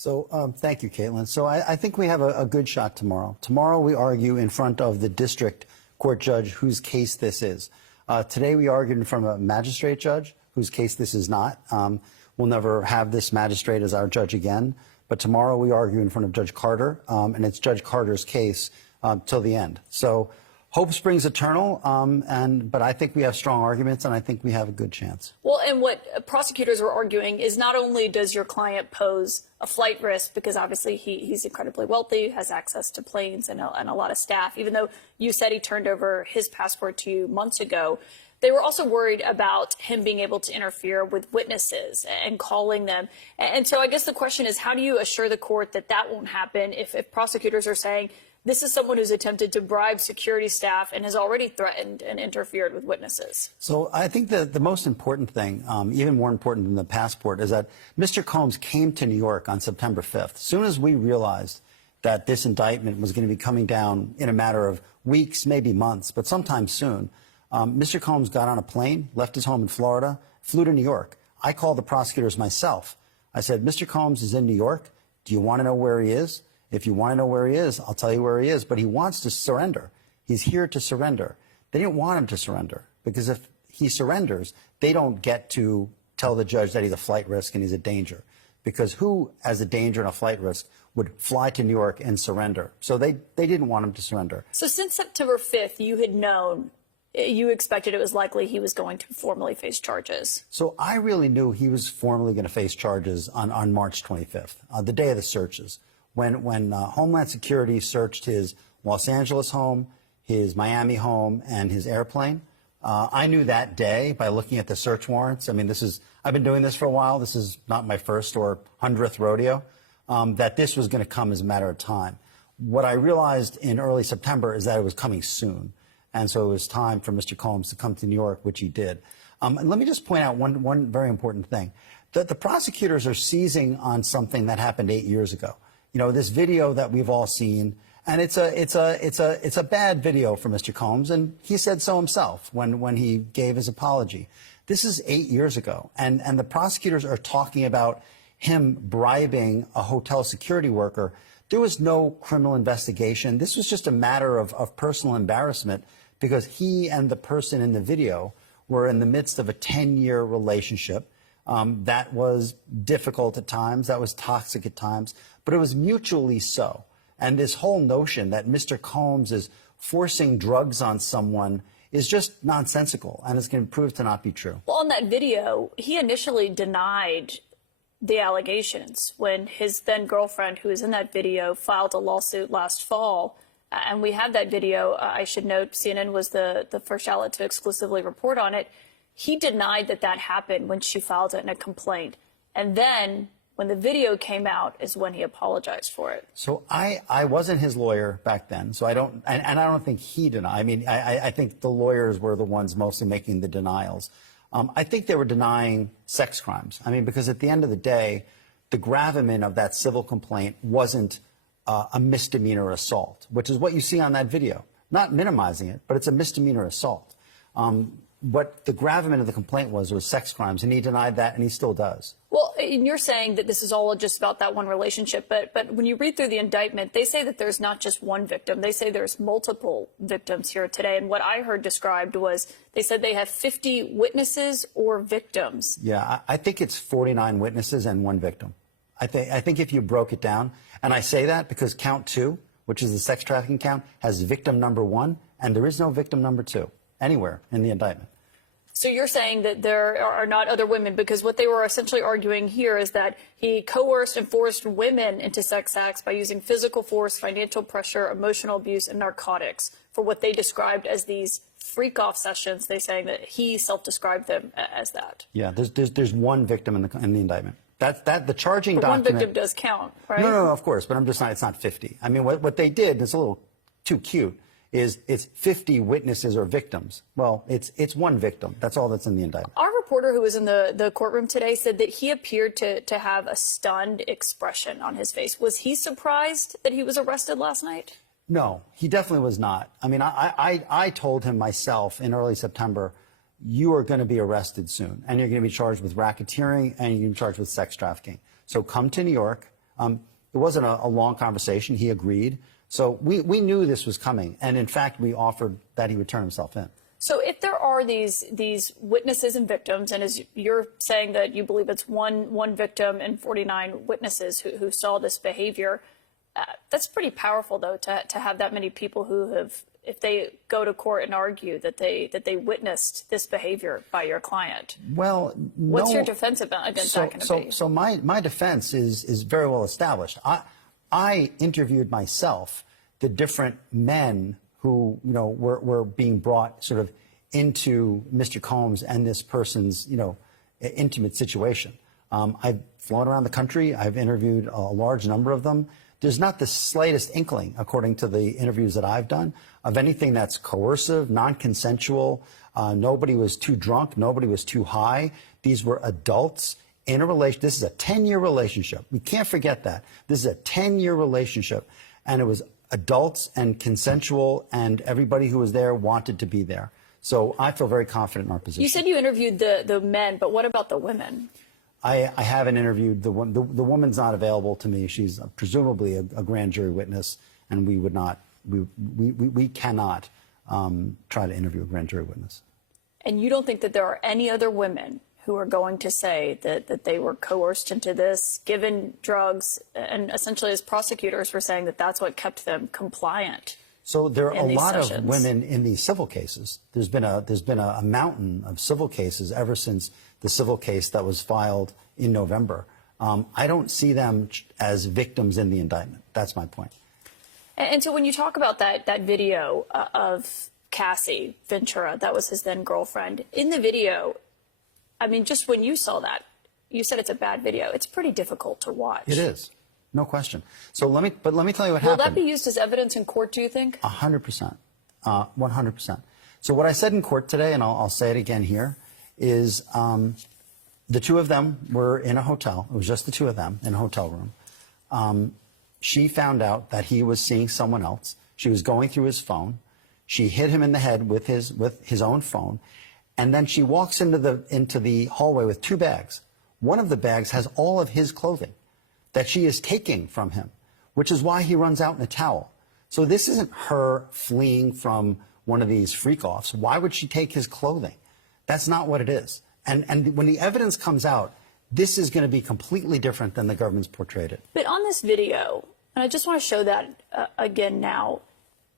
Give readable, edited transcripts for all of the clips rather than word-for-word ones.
So thank you, Caitlin. So I think we have a good shot tomorrow. Tomorrow we argue in front of the district court judge whose case this is. Today we argued in front of a magistrate judge whose case this is not. We'll never have this magistrate as our judge again. But tomorrow we argue in front of Judge Carter, and it's Judge Carter's case till the end. So hope springs eternal, but I think we have strong arguments, and I think we have a good chance. Well, and what prosecutors are arguing is not only does your client pose a flight risk, because obviously he's incredibly wealthy, has access to planes and a lot of staff, even though you said he turned over his passport to you months ago. They were also worried about him being able to interfere with witnesses and calling them. And so I guess the question is, how do you assure the court that that won't happen if prosecutors are saying this is someone who's attempted to bribe security staff and has already threatened and interfered with witnesses? So I think that the most important thing, even more important than the passport, is that Mr. Combs came to New York on September 5th. As soon as we realized that this indictment was going to be coming down in a matter of weeks, maybe months, but sometime soon, Mr. Combs got on a plane, left his home in Florida, flew to New York. I called the prosecutors myself. I said, Mr. Combs is in New York. Do you want to know where he is? If you want to know where he is, I'll tell you where he is. But he wants to surrender. He's here to surrender. They didn't want him to surrender, because if he surrenders, they don't get to tell the judge that he's a flight risk and he's a danger. Because who, as a danger and a flight risk, would fly to New York and surrender? So they didn't want him to surrender. So since September 5th, you had known, you expected it was likely he was going to formally face charges. So I really knew he was formally going to face charges on March 25th, the day of the searches, when Homeland Security searched his Los Angeles home, his Miami home, and his airplane. I knew that day by looking at the search warrants. I mean, I've been doing this for a while. This is not my first or 100th rodeo, that this was going to come as a matter of time. What I realized in early September is that it was coming soon. And so it was time for Mr. Combs to come to New York, which he did. And let me just point out one very important thing. The prosecutors are seizing on something that happened 8 years ago. You know, this video that we've all seen, and it's a bad video for Mr. Combs, and he said so himself when he gave his apology. This is 8 years ago, and the prosecutors are talking about him bribing a hotel security worker. There was no criminal investigation. This was just a matter of personal embarrassment, because he and the person in the video were in the midst of a 10-year relationship that was difficult at times, that was toxic at times, but it was mutually so. And this whole notion that Mr. Combs is forcing drugs on someone is just nonsensical, and it's going to prove to not be true. Well, on that video, he initially denied the allegations when his then girlfriend, who was in that video, filed a lawsuit last fall. And we have that video. I should note CNN was the first outlet to exclusively report on it. He denied that happened when she filed it in a complaint. And then when the video came out is when he apologized for it. So I wasn't his lawyer back then, so I don't, and I don't think he denied. I mean, I think the lawyers were the ones mostly making the denials. I think they were denying sex crimes. I mean, because at the end of the day, the gravamen of that civil complaint wasn't a misdemeanor assault, which is what you see on that video. Not minimizing it, but it's a misdemeanor assault. What the gravamen of the complaint was sex crimes, and he denied that, and he still does. Well, and you're saying that this is all just about that one relationship, but when you read through the indictment, they say that there's not just one victim. They say there's multiple victims here today, and what I heard described was they said they have 50 witnesses or victims. Yeah, I think it's 49 witnesses and one victim. I think if you broke it down, and I say that because count 2, which is the sex trafficking count, has victim number 1, and there is no victim number 2 anywhere in the indictment. So you're saying that there are not other women, because what they were essentially arguing here is that he coerced and forced women into sex acts by using physical force, financial pressure, emotional abuse, and narcotics for what they described as these freak-off sessions. They saying that he self-described them as that. Yeah, there's one victim in the indictment. The charging but document. One victim does count, right? No, of course, but I'm just not. It's not 50. I mean, what they did is a little too cute. It's 50 witnesses or victims. Well, it's one victim. That's all that's in the indictment. Our reporter who was in the courtroom today said that he appeared to have a stunned expression on his face. Was he surprised that he was arrested last night? No, he definitely was not. I mean, I told him myself in early September, you are going to be arrested soon, and you're going to be charged with racketeering, and you're going to be charged with sex trafficking. So come to New York. It wasn't a long conversation. He agreed. So we knew this was coming. And in fact, we offered that he would turn himself in. So if there are these witnesses and victims, and as you're saying that you believe it's one victim and 49 witnesses who saw this behavior, that's pretty powerful, though, to have that many people who have, if they go to court and argue that they witnessed this behavior by your client. Well, what's your defense against that going to be? So my defense is very well established. I interviewed myself the different men who were being brought sort of into Mr. Combs and this person's intimate situation. I've flown around the country. I've interviewed a large number of them. There's not the slightest inkling, according to the interviews that I've done, of anything that's coercive, non-consensual. Nobody was too drunk. Nobody was too high. These were adults in a relationship. This is a 10-year relationship. We can't forget that. This is a 10-year relationship. And it was adults and consensual, and everybody who was there wanted to be there. So I feel very confident in our position. You said you interviewed the men, but what about the women? I haven't interviewed the woman. The woman's not available to me. She's presumably a grand jury witness, and we would not. We cannot try to interview a grand jury witness. And you don't think that there are any other women who are going to say that they were coerced into this, given drugs, and essentially as prosecutors were saying that that's what kept them compliant? So there are a lot sessions. of women in these civil cases. There's been a mountain of civil cases ever since the civil case that was filed in November. I don't see them as victims in the indictment. That's my point. And so when you talk about that video of Cassie Ventura, that was his then girlfriend, in the video, I mean, just when you saw that, you said it's a bad video. It's pretty difficult to watch. It is. No question. So let me tell you what happened. Will that be used as evidence in court, do you think? 100%. 100%. So what I said in court today, and I'll say it again here, is the two of them were in a hotel. It was just the two of them in a hotel room. She found out that he was seeing someone else. She was going through his phone. She hit him in the head with his own phone. And then she walks into the hallway with two bags. One of the bags has all of his clothing that she is taking from him, which is why he runs out in a towel. So this isn't her fleeing from one of these freak-offs. Why would she take his clothing? That's not what it is. And when the evidence comes out, this is going to be completely different than the government's portrayed it. But on this video, and I just want to show that again now,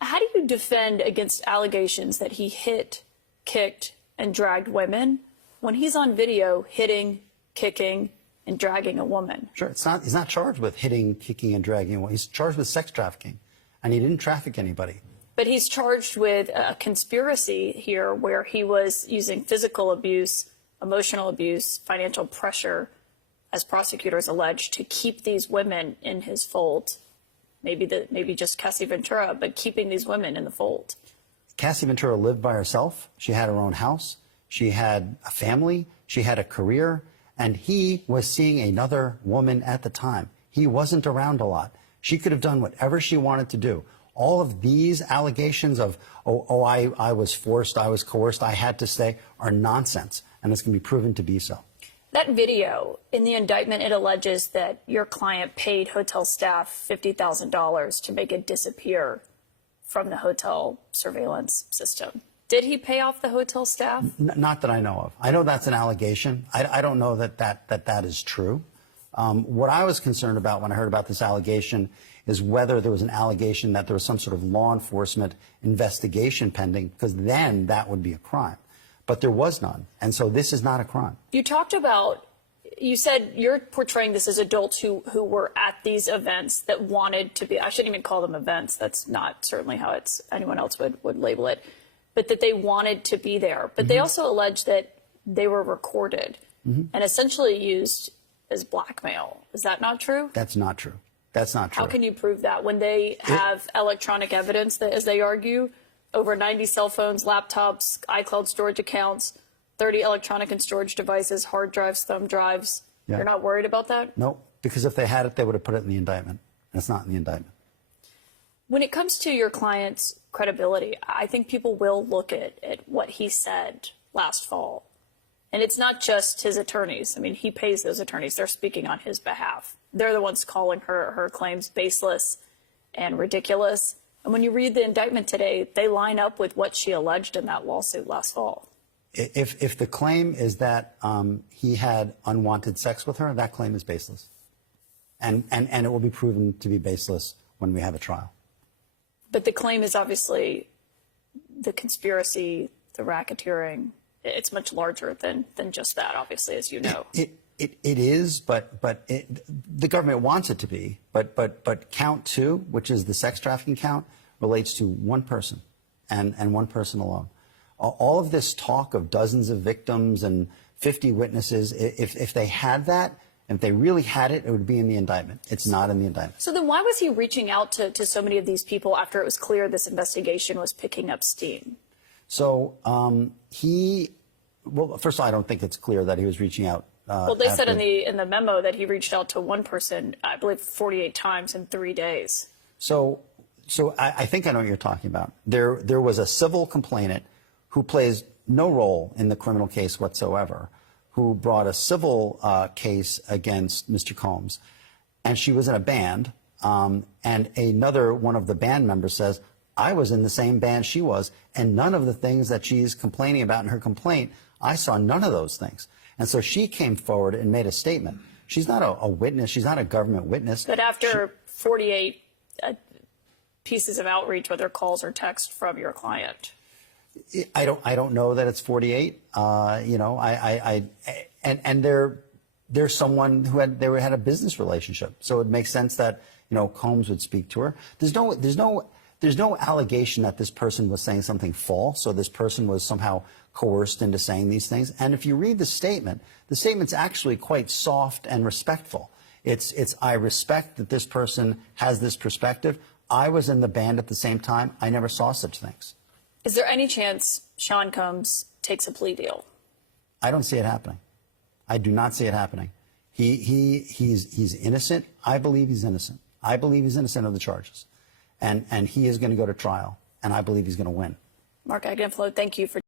how do you defend against allegations that he hit, kicked, and dragged women when he's on video hitting, kicking, and dragging a woman? Sure, he's not charged with hitting, kicking, and dragging a woman. He's charged with sex trafficking, and he didn't traffic anybody. But he's charged with a conspiracy here where he was using physical abuse, emotional abuse, financial pressure, as prosecutors allege, to keep these women in his fold. Maybe just Cassie Ventura, but keeping these women in the fold. Cassie Ventura lived by herself. She had her own house. She had a family. She had a career. And he was seeing another woman at the time. He wasn't around a lot. She could have done whatever she wanted to do. All of these allegations of, I was forced, I was coerced, I had to stay, are nonsense. And it's going to be proven to be so. That video, in the indictment, it alleges that your client paid hotel staff $50,000 to make it disappear from the hotel surveillance system. Did he pay off the hotel staff? Not that I know of. I know that's an allegation. I don't know that is true. What I was concerned about when I heard about this allegation is whether there was an allegation that there was some sort of law enforcement investigation pending, because then that would be a crime. But there was none. And so this is not a crime. You said you're portraying this as adults who were at these events that wanted to be, I shouldn't even call them events. That's not certainly how anyone else would label it. But that they wanted to be there. But they also allege that they were recorded and essentially used as blackmail. Is that not true? That's not true. That's not true. How can you prove that when they have electronic evidence that, as they argue, over 90 cell phones, laptops, iCloud storage accounts, 30 electronic and storage devices, hard drives, thumb drives? Yeah. You're not worried about that? No, because if they had it, they would have put it in the indictment. And it's not in the indictment. When it comes to your client's credibility, I think people will look at what he said last fall. And it's not just his attorneys. I mean, he pays those attorneys. They're speaking on his behalf. they're the ones calling her claims baseless and ridiculous. And when you read the indictment today, they line up with what she alleged in that lawsuit last fall. If the claim is that he had unwanted sex with her, that claim is baseless. And it will be proven to be baseless when we have a trial. But the claim is obviously the conspiracy, the racketeering. It's much larger than just that, obviously, as you know. It is, but the government wants it to be. But count 2, which is the sex trafficking count, relates to one person and one person alone. All of this talk of dozens of victims and 50 witnesses, if they had that, if they really had it, it would be in the indictment. It's not in the indictment. So then why was he reaching out to so many of these people after it was clear this investigation was picking up steam? So well, first of all, I don't think it's clear that he was reaching out. Well, they said in the memo that he reached out to one person, I believe, 48 times in 3 days. So I think I know what you're talking about. There was a civil complainant who plays no role in the criminal case whatsoever, who brought a civil case against Mr. Combs, and she was in a band, and another one of the band members says, I was in the same band she was, and none of the things that she's complaining about in her complaint, I saw none of those things. And so she came forward and made a statement. She's not a witness. She's not a government witness. But after 48 pieces of outreach, whether calls or text from your client. I don't know that it's 48. You know, and there's someone who had a business relationship, so it makes sense that, you know, Combs would speak to her. There's no allegation that this person was saying something false, so this person was somehow coerced into saying these things. And if you read the statement's actually quite soft and respectful. It's I respect that this person has this perspective. I was in the band at the same time. I never saw such things. Is there any chance Sean Combs takes a plea deal? I don't see it happening. I do not see it happening. He's innocent. I believe he's innocent. I believe he's innocent of the charges. And he is going to go to trial, and I believe he's going to win. Mark Agnifilo, thank you for